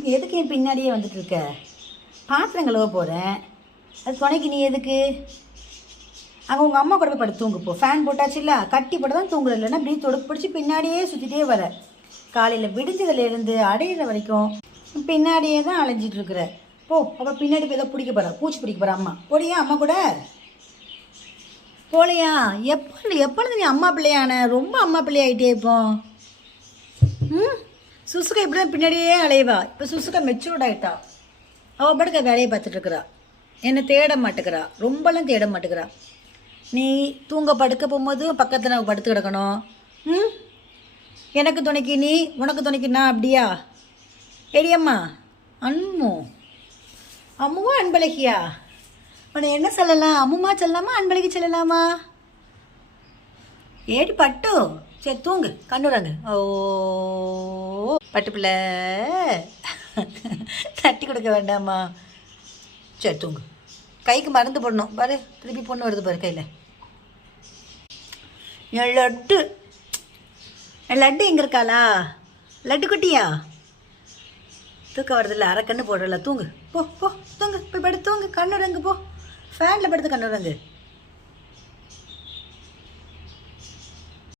நீ எதுக்கு என் பின்னாடியே வந்துட்டு இருக்க? பாத்திரம் கழுவ போகிறேன், அது துணைக்கு நீ எதுக்கு? அங்கே உங்கள் அம்மா கூட போய் படுத்து தூங்குப்போ. ஃபேன் போட்டாச்சு இல்லை, கட்டி போட்டு தான் தூங்குற, இல்லைன்னா இப்படி தொடுப்பு பிடிச்சி பின்னாடியே சுற்றிட்டே வர. காலையில் விடிஞ்சதுலேருந்து அடையிற வரைக்கும் பின்னாடியே தான் அலைஞ்சிட்டு இருக்கிற. போ, அப்போ பின்னாடி போய் ஏதோ பிடிக்க போகிற, பூச்சி பிடிக்க போகிற. அம்மா போடியா? அம்மா கூட போலையா? எப்பொழுது நீ அம்மா பிள்ளையான? ரொம்ப அம்மா பிள்ளையாயிட்டே இப்போ. சுசுக்கா இப்படி தான் பின்னாடியே அலைவா. இப்போ சுசுக்கா மெச்சூர்ட் ஆகிட்டா. அவள் படுக்க வேலையை பார்த்துட்ருக்குறா, என்னை தேட மாட்டேங்கிறா, ரொம்பலாம் தேட மாட்டேங்கிறா. நீ தூங்க படுக்க போகும்போது பக்கத்தில் நான் படுத்து கிடக்கணும். எனக்கு துணைக்கு நீ, உனக்கு துணைக்கு நான், அப்படியா? எடியம்மா அம்மு, அம்முவா அன்பழகியா? உன்னை என்ன சொல்லலாம்? அம்முமா சொல்லலாமா, அன்பழகி சொல்லலாமா? ஏடி பட்டு, சரி தூங்கு, கண்ணுறாங்க. ஓ பட்டு பிள்ளை, தட்டி கொடுக்க வேண்டாமா? சரி தூங்கு. கைக்கு மருந்து போடணும் பாரு, திருப்பி பொண்ணு வருது பாரு கையில். என் லட்டு, என் லட்டு எங்கே இருக்காளா? லட்டு குட்டியா? தூக்கம் வரதில்ல, அரை கண்ணு போடுறல. தூங்கு, போ போ தூங்கு, போய் படுத்து தூங்கு, கண்ணுறங்கு போ. ஃபேனில் படுத்து கண்ணுறங்கு.